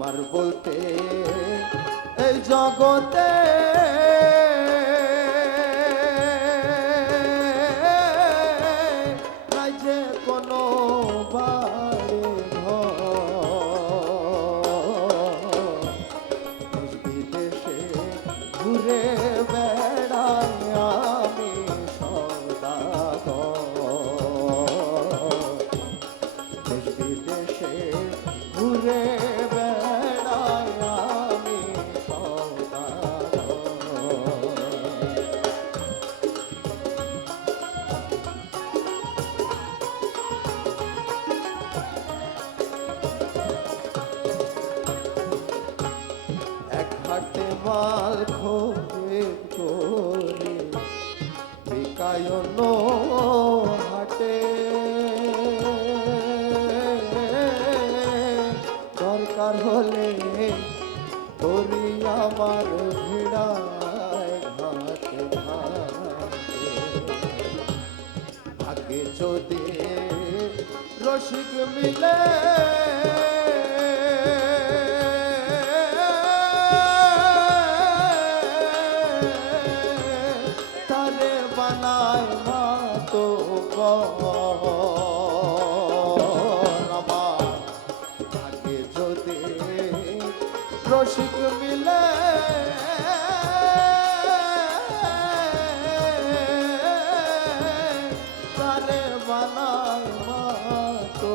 আমার বলতে এই জগতে মাল খোঁজে করে বিকায়ন হাটে। দরকার হলে করি আমার ভিড়ায় ঘাটে। আগে যদি রসিক মিলে রসিক মিলে। তারে বানায় মা তো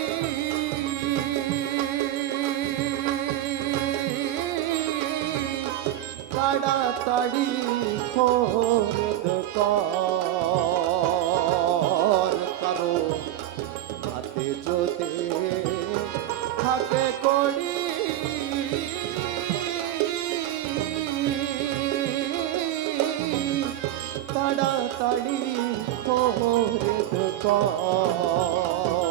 তাড়াতাড়ি খোরদ কর কারও হাতে যদি থাকে কড়ি তাড়াতাড়ি খোরদ কর।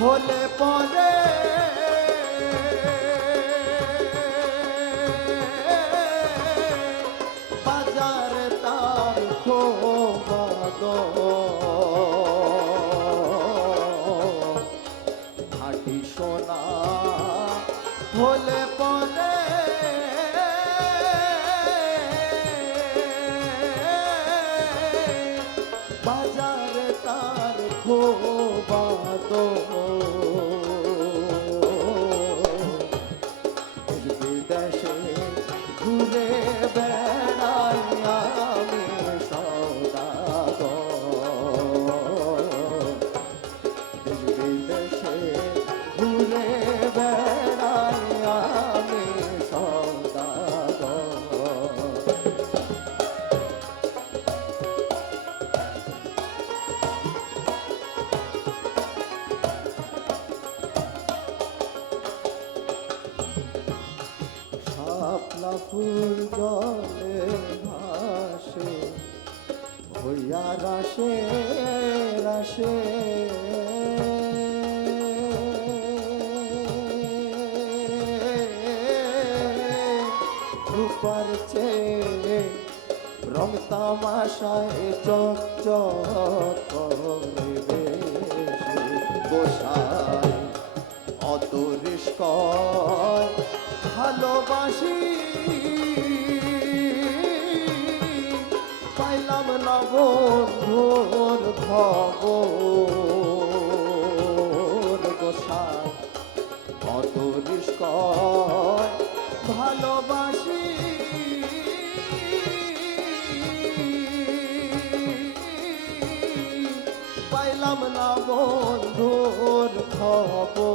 হলে পরে বাজার তার খোবাদ জলে ভাসে, হইয়া রাসে রাসে। রূপার চেয়ে রং তামাশায় চক চক করে গোসাই অত ভালোবাসি। খবর গোসাই। অত নিষ্কয় ভালোবাসি। পাইলাম না বন্ধুর খবর।